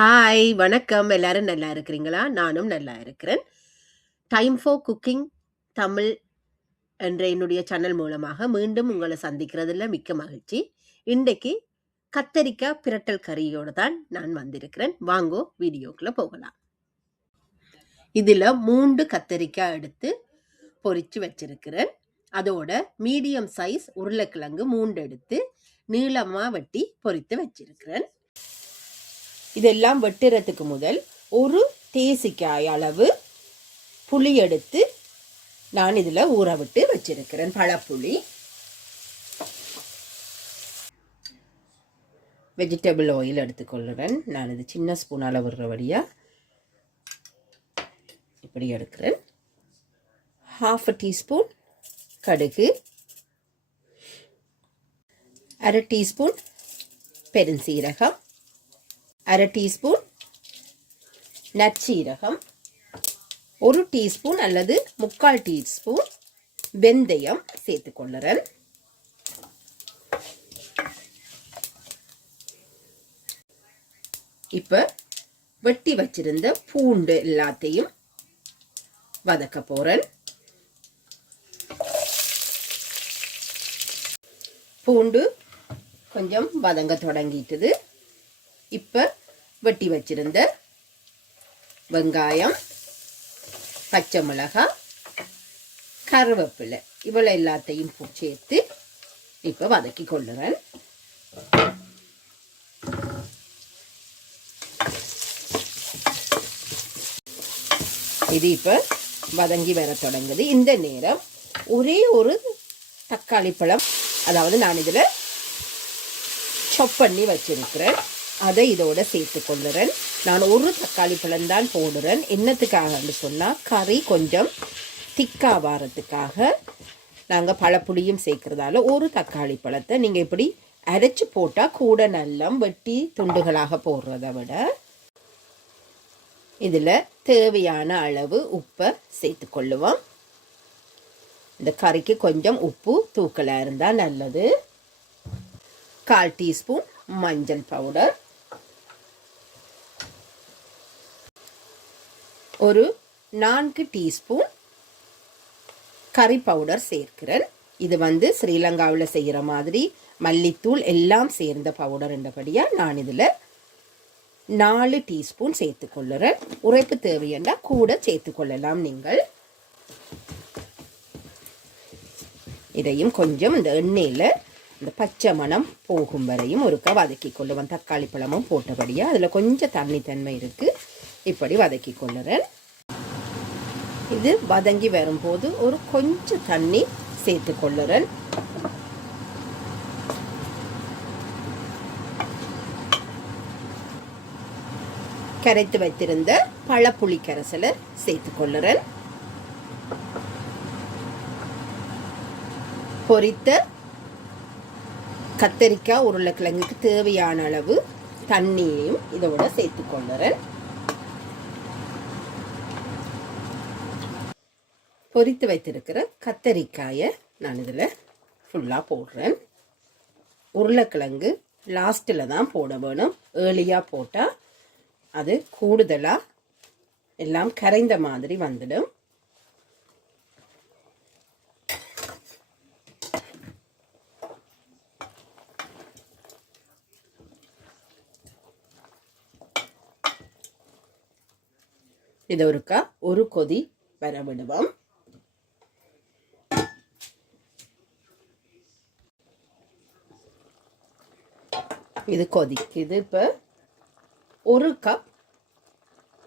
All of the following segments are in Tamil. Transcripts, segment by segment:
ஹாய் வணக்கம். எல்லாரும் நல்லா இருக்கிறீங்களா? நானும் நல்லா இருக்கிறேன். டைம் ஃபார் குக்கிங் தமிழ் என்ற என்னுடைய சேனல் மூலமாக மீண்டும் உங்களை சந்திக்கிறதுல மிக்க மகிழ்ச்சி. இன்றைக்கு கத்தரிக்காய் பிரட்டல் கறியோடு தான் நான் வந்திருக்கிறேன். வாங்கோ வீடியோக்குள்ள போகலாம். இதில் 3 கத்தரிக்காய் எடுத்து பொரிச்சு வச்சிருக்கிறேன். அதோட மீடியம் சைஸ் உருளைக்கிழங்கு 3 எடுத்து நீளமாக வெட்டி பொரித்து வச்சிருக்கிறேன். இதெல்லாம் வெட்டுறதுக்கு முதல் ஒரு தேசிக்காய் அளவு புளி எடுத்து நான் இதில் ஊற விட்டு வச்சிருக்கிறேன். பழப்புளி, வெஜிடபிள் ஆயில் எடுத்துக்கொள்கிறேன். நான் இது சின்ன ஸ்பூன் அளவுறபடியாக இப்படி எடுக்கிறேன். 1/2 டீஸ்பூன் கடுகு, 1/2 டீஸ்பூன் பெருஞ்சீரகம், 1/2 டீஸ்பூன் நற்சீரகம், 1 டீஸ்பூன் அல்லது 3/4 டீஸ்பூன் வெந்தயம் சேர்த்துக்கொள்ளுறேன். இப்போ வெட்டி வச்சிருந்த பூண்டு எல்லாத்தையும் வதக்க போறேன். பூண்டு கொஞ்சம் வதங்க தொடங்கிட்டுது. இப்போ வெட்டி வச்சிருந்த வெங்காயம், பச்சை மிளகாய், கருவேப்பிலை இவ்வளோ எல்லாத்தையும் சேர்த்து இப்போ வதக்கி கொள்ளுறேன். இது இப்போ வதங்கி வர தொடங்குது. இந்த நேரம் ஒரே ஒரு தக்காளி பழம், அதாவது நான் இதில் சாப் பண்ணி வச்சிருக்கிறேன், அதை இதோட சேர்த்து கொள்ளுறேன். நான் ஒரு தக்காளி பழம்தான் போடுறேன். என்னத்துக்காகன்னு சொன்னால் கறி கொஞ்சம் திக்கா வாரத்துக்காக நாங்கள் பழப்புளியும் சேர்க்கறதால ஒரு தக்காளி பழத்தை நீங்கள் இப்படி அரைச்சி போட்டால் கூட நல்லம் வெட்டி துண்டுகளாக போடுறதை விட இதில் தேவையான அளவு உப்பை சேர்த்து கொள்ளுவோம். இந்த கறிக்கு கொஞ்சம் உப்பு தூக்கலாக இருந்தால் நல்லது. 1/4 டீஸ்பூன் மஞ்சள் பவுடர், ஒரு 4 டீஸ்பூன் கறி பவுடர் சேர்க்கிறேன். இது ஸ்ரீலங்காவில் செய்கிற மாதிரி மல்லித்தூள் எல்லாம் சேர்ந்த பவுடர் என்றபடியாக நான் இதில் 4 டீஸ்பூன் சேர்த்துக்கொள்ளுறேன். உரைப்பு தேவையென்றா கூட சேர்த்துக்கொள்ளலாம் நீங்கள். இதையும் கொஞ்சம் இந்த எண்ணெயில் இந்த பச்சை மணம் போகும் வரையும் ஒருக்கா வதக்கி கொள்ளுவேன். தக்காளி பழமும் போட்டபடியாக அதில் கொஞ்சம் தண்ணி இருக்குது. இப்படி வதக்கி கொள்ளுறேன். இது வதங்கி வரும்போது ஒரு கொஞ்சம் தண்ணி சேர்த்து கொள்ளுறேன். கரைத்து வைத்திருந்த பழப்புளி கரைசலை சேர்த்து கொள்ளுறேன். பொரித்த கத்தரிக்காய் உருளைக்கிழங்குக்கு தேவையான அளவு தண்ணியையும் இதோட சேர்த்து கொள்ளுறேன். பொரித்து வைத்திருக்கிற கத்தரிக்காயை நான் இதில் ஃபுல்லாக போடுறேன். உருளைக்கிழங்கு லாஸ்ட்டில் தான் போட வேணும். ஏர்லியாக போட்டால் அது கூடுதலாக எல்லாம் கரைந்த மாதிரி வந்துடும். இதை ஒரு கொதி வர விடுவோம். இது கொதிக்குது. இப்போ 1 கப்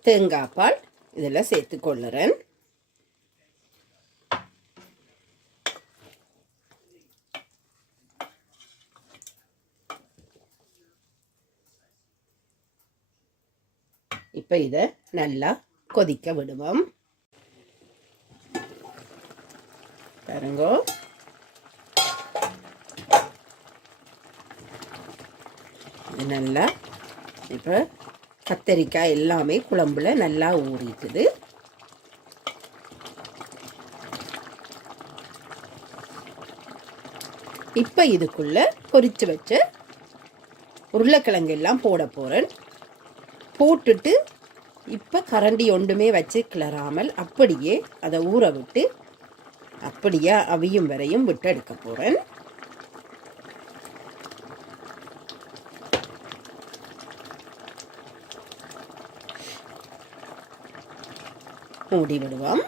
தேங்காய் பால் இதில் சேர்த்து கொள்ளுறேன். இப்போ இதை நல்லா கொதிக்க விடுவோம். பாருங்க, இது நல்லா இப்போ கத்தரிக்காய் எல்லாமே குழம்புல நல்லா ஊறிட்டுது. இப்போ இதுக்குள்ள பொரிச்சு வச்ச உருளைக்கிழங்கு எல்லாம் போட போறேன். போட்டுட்டு இப்போ கரண்டி ஒன்றுமே வச்சு கிளறாமல் அப்படியே அதை ஊற விட்டு அப்படியே அவியும் வரையும் விட்டு எடுக்க போகிறேன். மூடி விடுவோம்.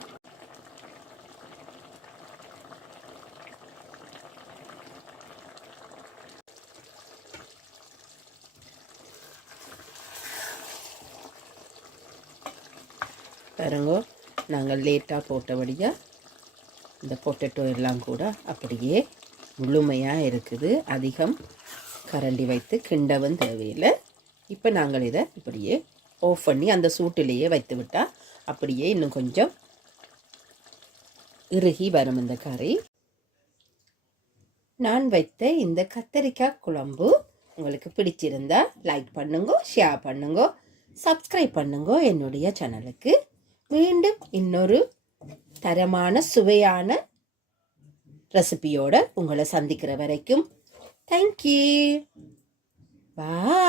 பாருங்க, நாங்கள் லேட்டாக போட்டபடியாக இந்த பொட்டேட்டோ எல்லாம் கூட அப்படியே முழுமையாக இருக்குது. அதிகம் கரண்டி வைத்து கிண்டவும் தேவையில்லை. இப்போ நாங்கள் இதை இப்படியே ஆஃப் பண்ணி அந்த சூட்டிலேயே வைத்து விட்டால் அப்படியே இன்னும் கொஞ்சம் இறுகி வரும் இந்த கறி. நான் வைத்த இந்த கத்தரிக்காய் குழம்பு உங்களுக்கு பிடிச்சிருந்தா லைக் பண்ணுங்க, ஷேர் பண்ணுங்க, சப்ஸ்கிரைப் பண்ணுங்க என்னுடைய சேனலுக்கு. மீண்டும் இன்னொரு தரமான சுவையான ரெசிபியோட உங்களை சந்திக்கிற வரைக்கும் தேங்க்யூ. பாய்.